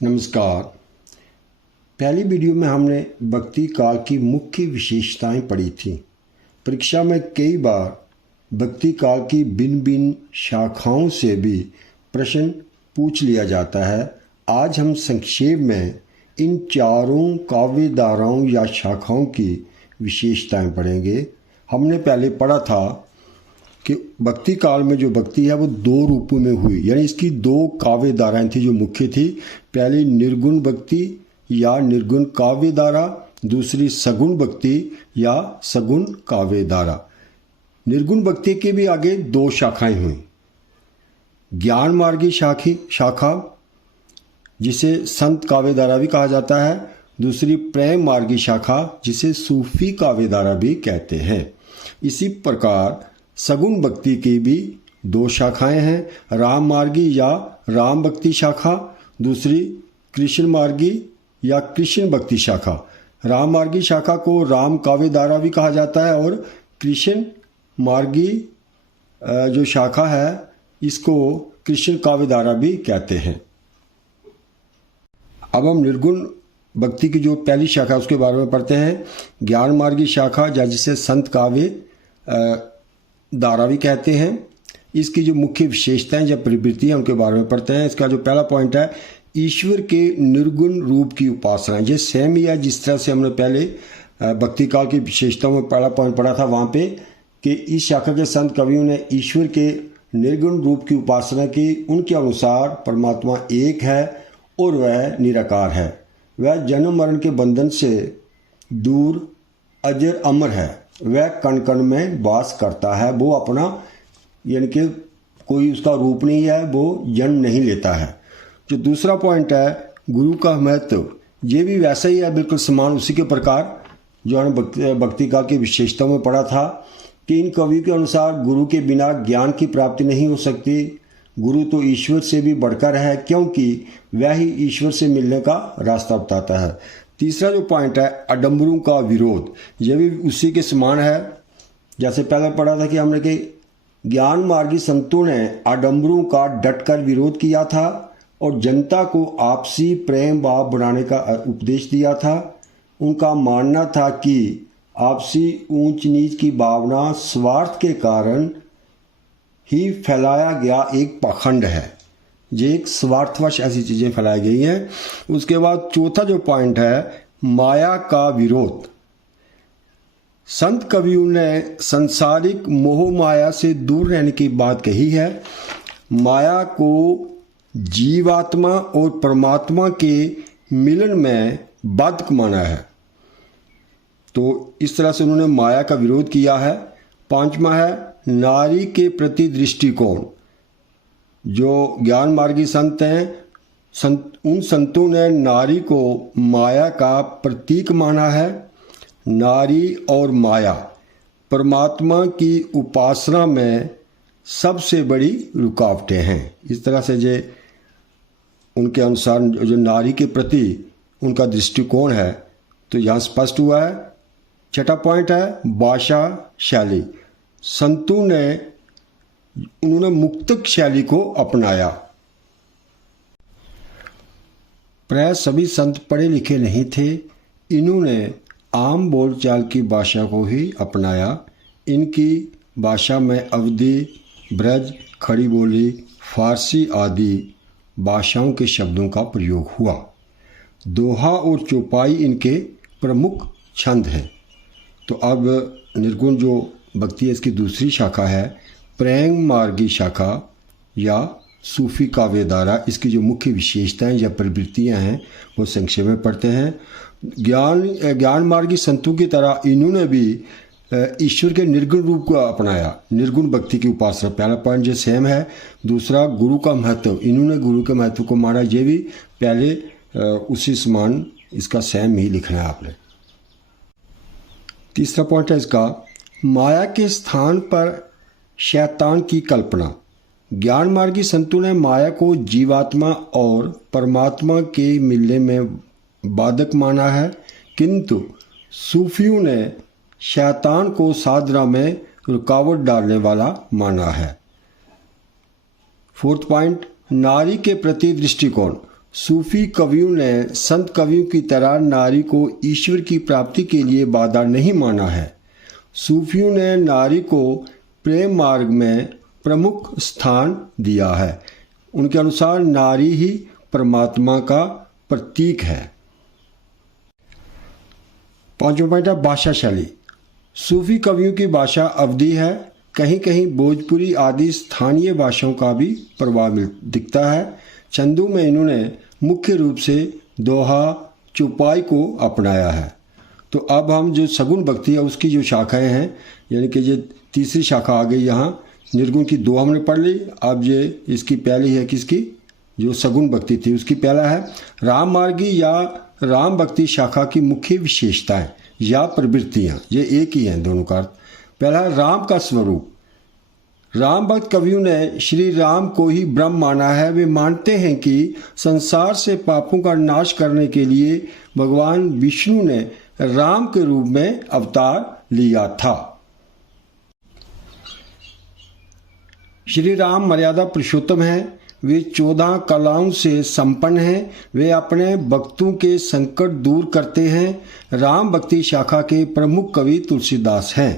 नमस्कार। पहली वीडियो में हमने भक्ति काल की मुख्य विशेषताएं पढ़ी थी। परीक्षा में कई बार भक्ति काल की भिन्न भिन्न शाखाओं से भी प्रश्न पूछ लिया जाता है। आज हम संक्षेप में इन चारों काव्य धाराओं या शाखाओं की विशेषताएं पढ़ेंगे। हमने पहले पढ़ा था कि भक्ति काल में जो भक्ति है वो दो रूपों में हुई, यानी इसकी दो काव्य धाराएं थी जो मुख्य थी। पहली निर्गुण भक्ति या निर्गुण काव्य धारा, दूसरी सगुण भक्ति या सगुण काव्य धारा। निर्गुण भक्ति के भी आगे दो शाखाएं हुई। ज्ञान मार्गी शाखा जिसे संत काव्य धारा भी कहा जाता है, दूसरी प्रेम मार्गी शाखा जिसे सूफी काव्य धारा भी कहते हैं। इसी प्रकार सगुण भक्ति की भी दो शाखाएं हैं, राम मार्गी या राम भक्ति शाखा, दूसरी कृष्ण मार्गी या कृष्ण भक्ति शाखा। राम मार्गी शाखा को राम काव्य धारा भी कहा जाता है और कृष्ण मार्गी जो शाखा है इसको कृष्ण काव्य धारा भी कहते हैं। अब हम निर्गुण भक्ति की जो पहली शाखा उसके बारे में पढ़ते हैं। ज्ञान मार्गी शाखा या जिसे संत काव्य धारा भी कहते हैं। इसकी जो मुख्य विशेषताएं या प्रवृत्तियां उनके बारे में पढ़ते हैं। इसका जो पहला पॉइंट है, ईश्वर के निर्गुण रूप की उपासना। ये सेम ही है जिस तरह से हमने पहले भक्ति काल की विशेषताओं में पहला पॉइंट पढ़ा था वहाँ पे कि इस शाखा के संत कवियों ने ईश्वर के निर्गुण रूप की उपासना की। उनके अनुसार परमात्मा एक है और वह निराकार है। वह जन्म मरण के बंधन से दूर अजर अमर है। वह कण कण में वास करता है। वो अपना यानी कि कोई उसका रूप नहीं है, वो जन्म नहीं लेता है। जो दूसरा पॉइंट है गुरु का महत्व, ये भी वैसा ही है, बिल्कुल समान उसी के प्रकार जो हमने भक्ति काल की विशेषताओं में पढ़ा था कि इन कवियों के अनुसार गुरु के बिना ज्ञान की प्राप्ति नहीं हो सकती। गुरु तो ईश्वर से भी बढ़कर है क्योंकि वह ही ईश्वर से मिलने का रास्ता बताता है। तीसरा जो पॉइंट है आडंबरों का विरोध, यह भी उसी के समान है। जैसे पहले पढ़ा था कि हमने कि ज्ञान मार्गी संतों ने आडंबरों का डटकर विरोध किया था और जनता को आपसी प्रेम भाव बनाने का उपदेश दिया था। उनका मानना था कि आपसी ऊंच नीच की भावना स्वार्थ के कारण ही फैलाया गया एक पाखंड है। ये एक स्वार्थवश ऐसी चीज़ें फैलाई गई हैं। उसके बाद चौथा जो पॉइंट है माया का विरोध। संत कवियों ने संसारिक मोह माया से दूर रहने की बात कही है। माया को जीवात्मा और परमात्मा के मिलन में बाधक माना है, तो इस तरह से उन्होंने माया का विरोध किया है। पांचवा है नारी के प्रति दृष्टिकोण। जो ज्ञान मार्गी संत हैं, उन संतों ने नारी को माया का प्रतीक माना है। नारी और माया परमात्मा की उपासना में सबसे बड़ी रुकावटें हैं। इस तरह से जो उनके अनुसार जो नारी के प्रति उनका दृष्टिकोण है तो यहाँ स्पष्ट हुआ है। छठा पॉइंट है भाषा शैली। संतों ने उन्होंने मुक्तक शैली को अपनाया। प्राय सभी संत पढ़े लिखे नहीं थे। इन्होंने आम बोलचाल की भाषा को ही अपनाया। इनकी भाषा में अवधी, ब्रज, खड़ी बोली, फारसी आदि भाषाओं के शब्दों का प्रयोग हुआ। दोहा और चौपाई इनके प्रमुख छंद हैं। तो अब निर्गुण जो भक्ति है इसकी दूसरी शाखा है प्रेम मार्गी शाखा या सूफी काव्य धारा। इसकी जो मुख्य विशेषताएं या प्रवृत्तियां हैं वो संक्षेप में पढ़ते हैं। ज्ञान मार्गी संतों की तरह इन्होंने भी ईश्वर के निर्गुण रूप को अपनाया। निर्गुण भक्ति की उपासना, पहला पॉइंट जो सेम है। दूसरा गुरु का महत्व, इन्होंने गुरु के महत्व को माना। ये भी पहले उसी समान इसका सेम ही लिखना है आपने। तीसरा पॉइंट है इसका माया के स्थान पर शैतान की कल्पना। ज्ञान मार्गी संतों ने माया को जीवात्मा और परमात्मा के मिलने में बाधक माना है, किंतु सूफियों ने शैतान को साधना में रुकावट डालने वाला माना है। फोर्थ पॉइंट नारी के प्रति दृष्टिकोण। सूफी कवियों ने संत कवियों की तरह नारी को ईश्वर की प्राप्ति के लिए बाधा नहीं माना है। सूफियों ने नारी को प्रेम मार्ग में प्रमुख स्थान दिया है। उनके अनुसार नारी ही परमात्मा का प्रतीक है। 5वां पॉइंट है भाषा शैली। सूफी कवियों की भाषा अवधी है। कहीं कहीं भोजपुरी आदि स्थानीय भाषाओं का भी प्रभाव दिखता है। छंदों में इन्होंने मुख्य रूप से दोहा चौपाई को अपनाया है। तो अब हम जो सगुन भक्ति है उसकी जो शाखाएं हैं, यानी कि ये तीसरी शाखा आ गई यहाँ। निर्गुण की दो हमने पढ़ ली, अब ये इसकी पहली है किसकी, जो सगुन भक्ति थी उसकी पहला है राम मार्गी या राम भक्ति शाखा की मुख्य विशेषताएं या प्रवृत्तियां। ये एक ही हैं दोनों का अर्थ। पहला है राम का स्वरूप। राम भक्त कवियों ने श्री राम को ही ब्रह्म माना है। वे मानते हैं कि संसार से पापों का नाश करने के लिए भगवान विष्णु ने राम के रूप में अवतार लिया था। श्री राम मर्यादा पुरुषोत्तम है। वे 14 कलाओं से संपन्न हैं। वे अपने भक्तों के संकट दूर करते हैं। राम भक्ति शाखा के प्रमुख कवि तुलसीदास हैं।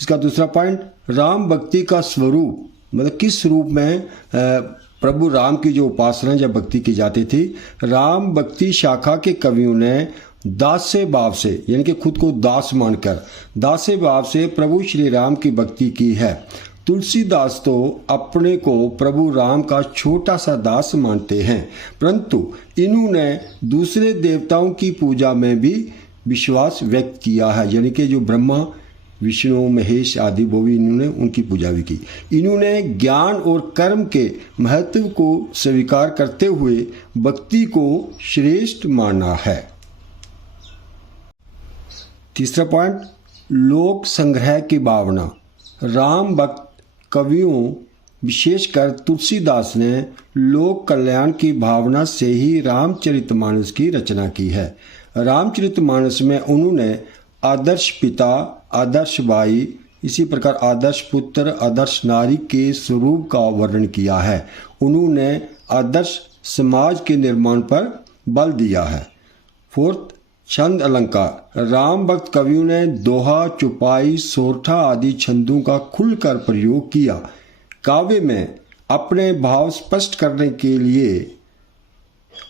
इसका दूसरा पॉइंट, राम भक्ति का स्वरूप, मतलब किस रूप में प्रभु राम की जो उपासना या भक्ति की जाती थी। राम भक्ति शाखा के कवियों ने दास्य भाव से, यानी कि खुद को दास मानकर दास्य भाव से प्रभु श्री राम की भक्ति की है। तुलसीदास तो अपने को प्रभु राम का छोटा सा दास मानते हैं, परंतु इन्होंने दूसरे देवताओं की पूजा में भी विश्वास व्यक्त किया है, यानी कि जो ब्रह्मा विष्णु महेश आदि वो भी इन्होंने उनकी पूजा भी की। इन्होंने ज्ञान और कर्म के महत्व को स्वीकार करते हुए भक्ति को श्रेष्ठ माना है। तीसरा पॉइंट, लोक संग्रह की भावना। राम भक्त कवियों विशेषकर तुलसीदास ने लोक कल्याण की भावना से ही रामचरितमानस की रचना की है। रामचरितमानस में उन्होंने आदर्श पिता, आदर्श भाई, इसी प्रकार आदर्श पुत्र, आदर्श नारी के स्वरूप का वर्णन किया है। उन्होंने आदर्श समाज के निर्माण पर बल दिया है। फोर्थ, छंद अलंकार। राम भक्त कवियों ने दोहा, चौपाई, सोरठा आदि छंदों का खुलकर प्रयोग किया। काव्य में अपने भाव स्पष्ट करने के लिए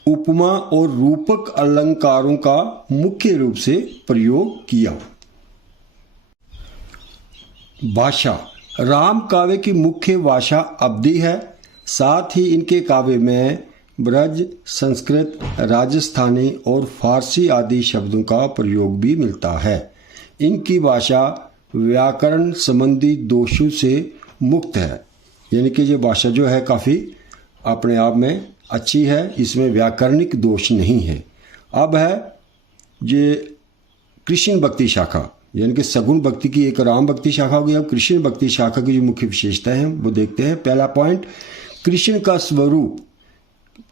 उपमा और रूपक अलंकारों का मुख्य रूप से प्रयोग किया। भाषा। राम काव्य की मुख्य भाषा अवधी है। साथ ही इनके काव्य में ब्रज, संस्कृत, राजस्थानी और फारसी आदि शब्दों का प्रयोग भी मिलता है। इनकी भाषा व्याकरण संबंधी दोषों से मुक्त है, यानी कि ये भाषा जो है काफ़ी अपने आप में अच्छी है, इसमें व्याकरणिक दोष नहीं है। अब है ये कृष्ण भक्ति शाखा, यानी कि सगुण भक्ति की एक राम भक्ति शाखा हो गई। अब कृष्ण भक्ति शाखा की जो मुख्य विशेषताएं हैं वो देखते हैं। पहला पॉइंट, कृष्ण का स्वरूप।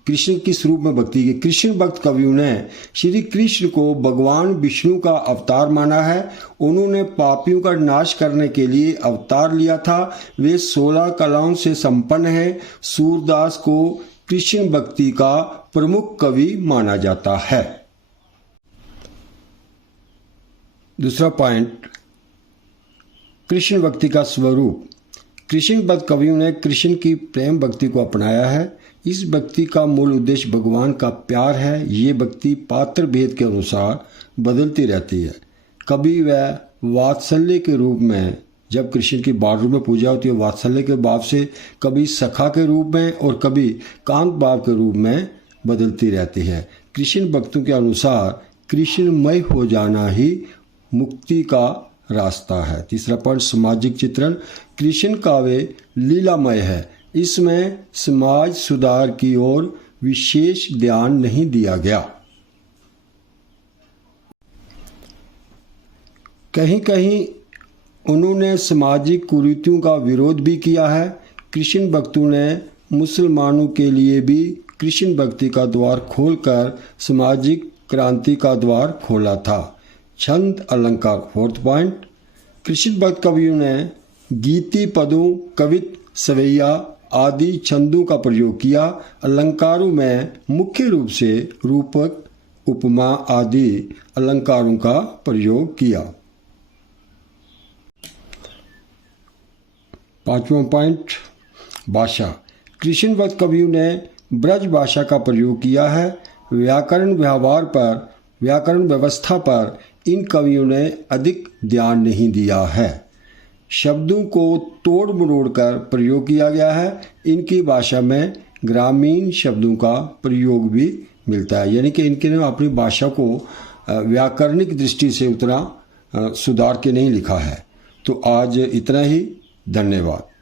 कृष्ण किस रूप में भक्ति की। कृष्ण भक्त कवियों ने श्री कृष्ण को भगवान विष्णु का अवतार माना है। उन्होंने पापियों का नाश करने के लिए अवतार लिया था। वे 16 कलाओं से संपन्न हैं। सूरदास को कृष्ण भक्ति का प्रमुख कवि माना जाता है। दूसरा पॉइंट, कृष्ण भक्ति का स्वरूप। कृष्ण भक्त कवियों ने कृष्ण की प्रेम भक्ति को अपनाया है। इस भक्ति का मूल उद्देश्य भगवान का प्यार है। ये भक्ति पात्र भेद के अनुसार बदलती रहती है। कभी वह वात्सल्य के रूप में, जब कृष्ण की बाल रूप में पूजा होती है वात्सल्य के भाव से, कभी सखा के रूप में और कभी कांत भाव के रूप में बदलती रहती है। कृष्ण भक्तों के अनुसार कृष्णमय हो जाना ही मुक्ति का रास्ता है। तीसरा पॉइंट, सामाजिक चित्रण। कृष्ण काव्य लीलामय है। इसमें समाज सुधार की ओर विशेष ध्यान नहीं दिया गया। कहीं कहीं उन्होंने सामाजिक कुरीतियों का विरोध भी किया है। कृष्ण भक्तों ने मुसलमानों के लिए भी कृष्ण भक्ति का द्वार खोलकर सामाजिक क्रांति का द्वार खोला था। छंद अलंकार। फोर्थ पॉइंट, कृष्ण भक्त कवियों ने गीति पदों, कवित, सवैया आदि छंदों का प्रयोग किया। अलंकारों में मुख्य रूप से रूपक, उपमा आदि अलंकारों का प्रयोग किया। 5वां पॉइंट, भाषा। कृष्णवत कवियों ने ब्रज भाषा का प्रयोग किया है। व्याकरण व्यवस्था पर इन कवियों ने अधिक ध्यान नहीं दिया है। शब्दों को तोड़ मरोड़ कर प्रयोग किया गया है। इनकी भाषा में ग्रामीण शब्दों का प्रयोग भी मिलता है, यानी कि इनके ने अपनी भाषा को व्याकरणिक दृष्टि से उतना सुधार के नहीं लिखा है। तो आज इतना ही, धन्यवाद।